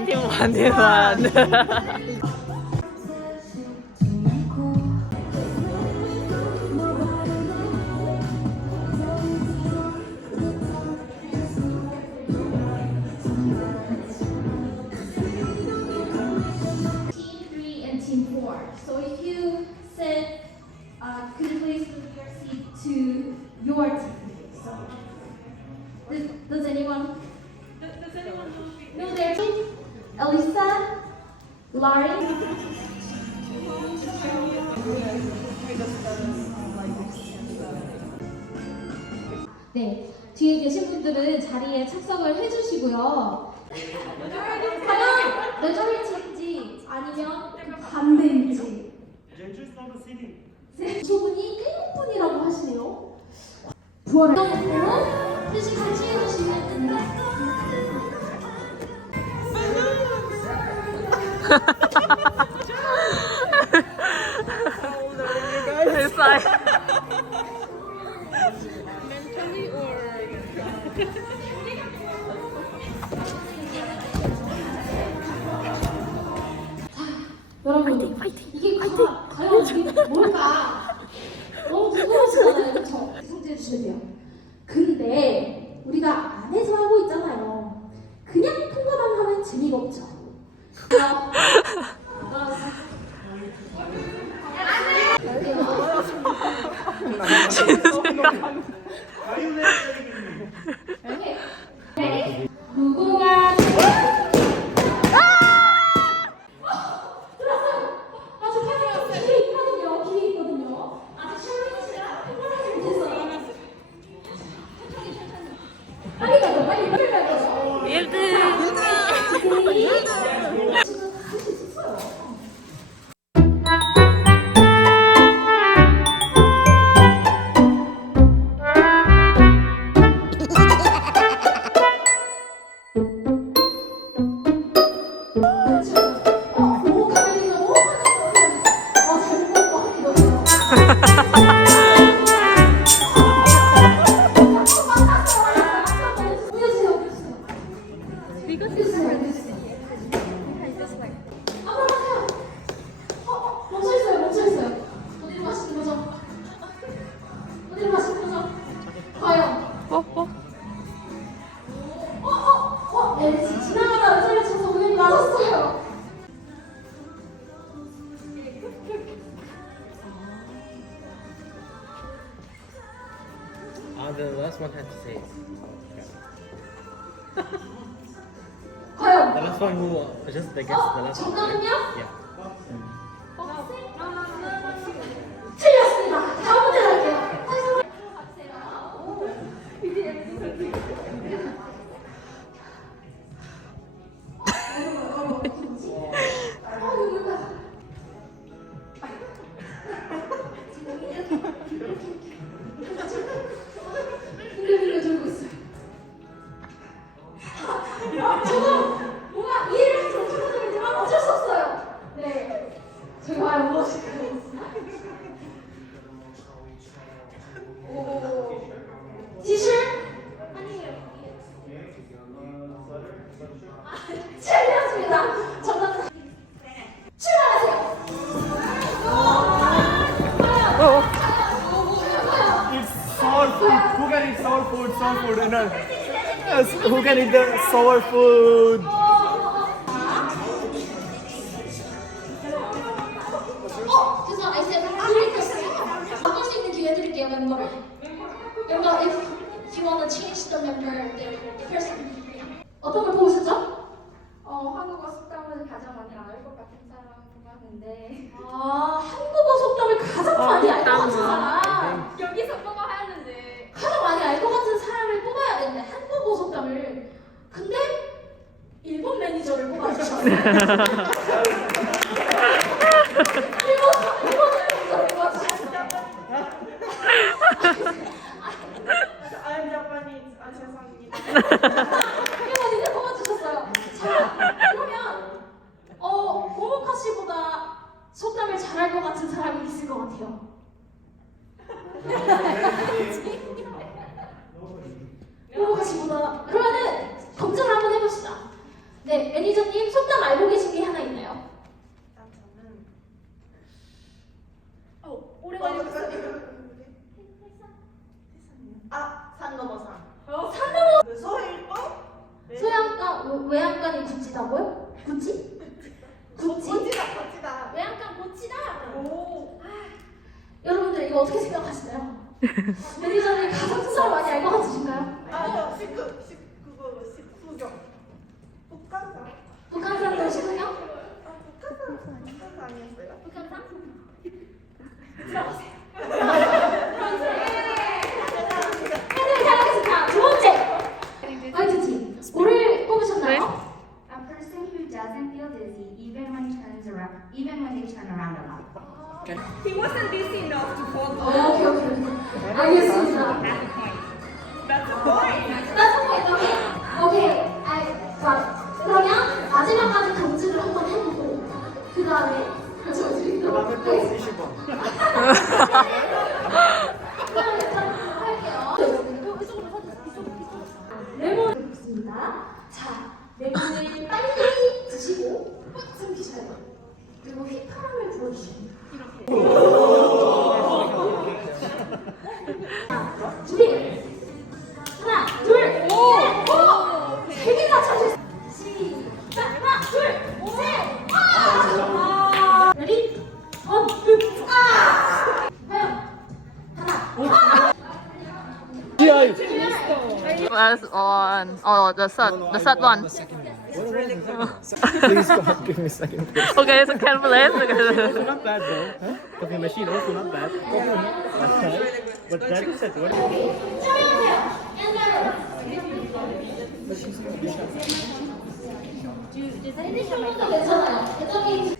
안 되면 안 되면 안 돼. 해주시고요. 가령 뇌절인지인지 아니면 그 반대인지 소분이 일곱분이라고 하시네요. 부활을 넣고 뜻이 같이 해주시면 됩니다. Mentally 여러분 파이팅, 이게 파이팅. 과연 이게 뭘까? 너무 궁금하시잖아요, 그렇죠? 상대해 주셔야 돼요. 근데 우리가 안에서 하고 있잖아요. 그냥 통과만 하면 재미가 없죠. 아, 아, one who just I guess the last. one. Yeah. can eat the sour food. 어, 그래서 I said, I like the sound. 바꿀 수 있는 기회 드릴게요, 멤버를. 멤버, if you wanna change the member, the person. 어떤 걸 보셨죠? 어, 한국어 습관을 가장 많이 알것 같은 사람 보았는데 ハハハハ! minha lá. Porque eu tava. Tá Não. one. Oh, the third, the third one. Please God, give me second. Okay, so can bless. also not bad though. Huh? Coffee machine also not bad. but that is it. What? 괜찮아요. 괜찮아요.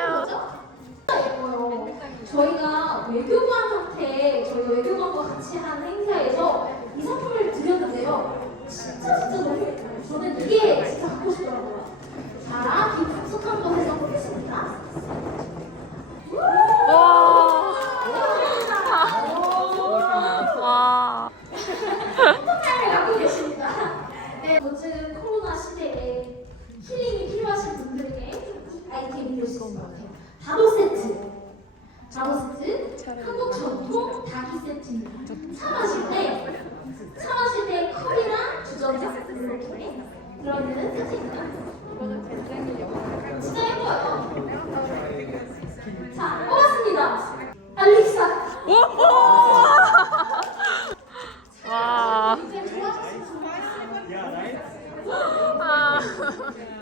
저희가 외교관한테 저희 외교관과 같이 한 행사에서 이 상품을 드렸는데요. 진짜 진짜 너무 저는 이게 진짜 갖고 싶더라고요. 자, 긴 약속 한번 해서 보겠습니다. 와. 와. 잘 갖고 계십니다. 네, 요즘 코로나 시대에 힐링이 필요하신 분들에게 아이템이 될수 있을 것 같아요.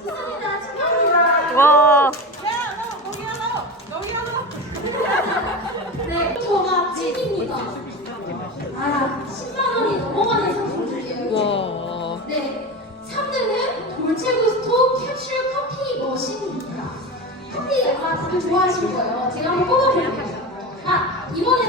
축하합니다. 축하합니다. 와. 네, 저가 찐입니다. 아, 10만 원이 넘어가는 상품들이에요. 와. 네, 3등은 돌체구스토 캡슐 커피 머신입니다. 커피 아마 다들 좋아하실 거예요. 제가 한번 뽑아볼게요. 아, 이번에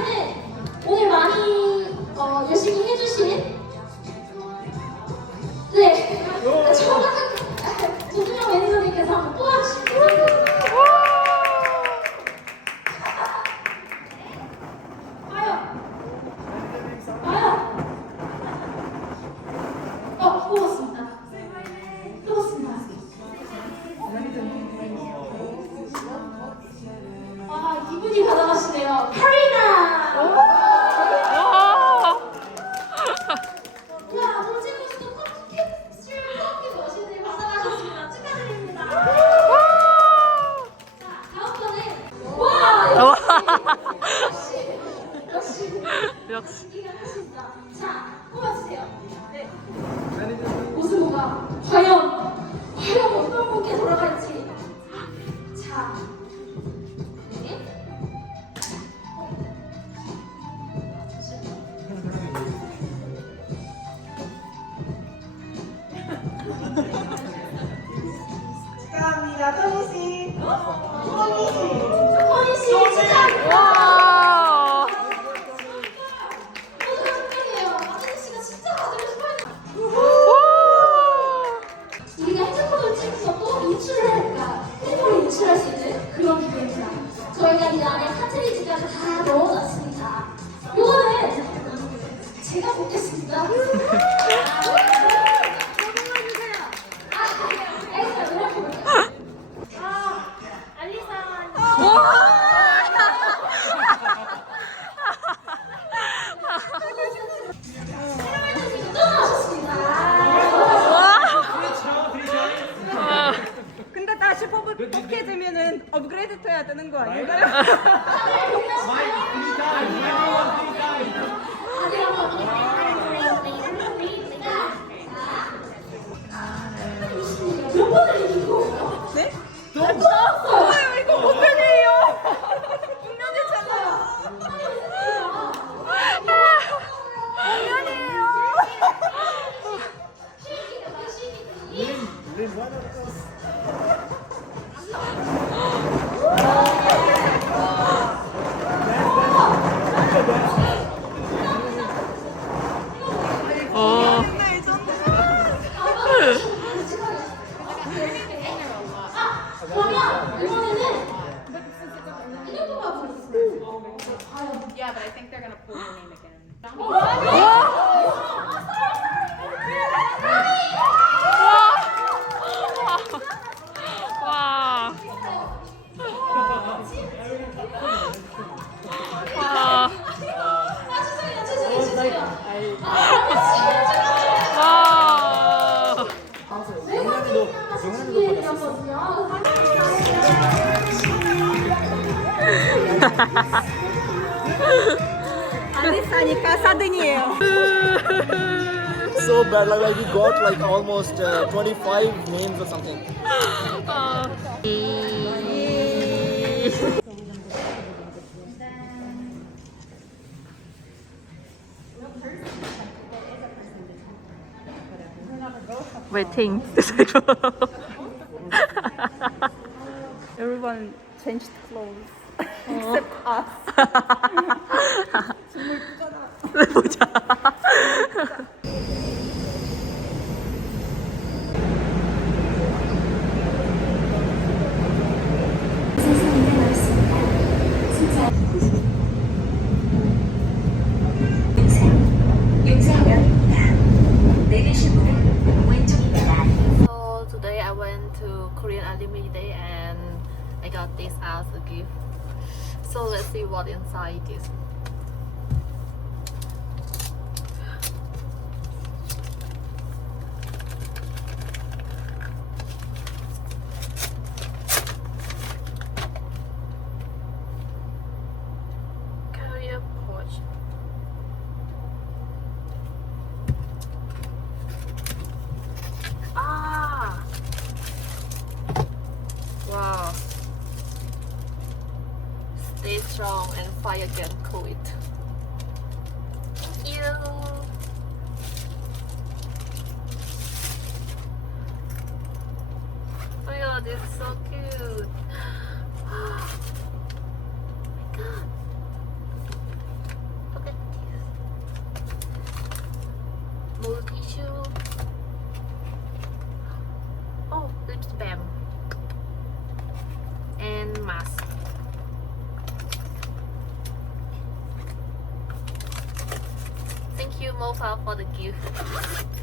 좋겠습니다. 근데 다시 뽑게 되면은 업그레이드 해야 되는 거 아닌가요? 아, 네, so bad, like, like we got like almost uh, 25 names or something. Oh. waiting Everyone changed clothes. Except us. 정말 보자. 진짜. sahip. egen covid. Ew. Oh my god, it's so cute. profile for the gift.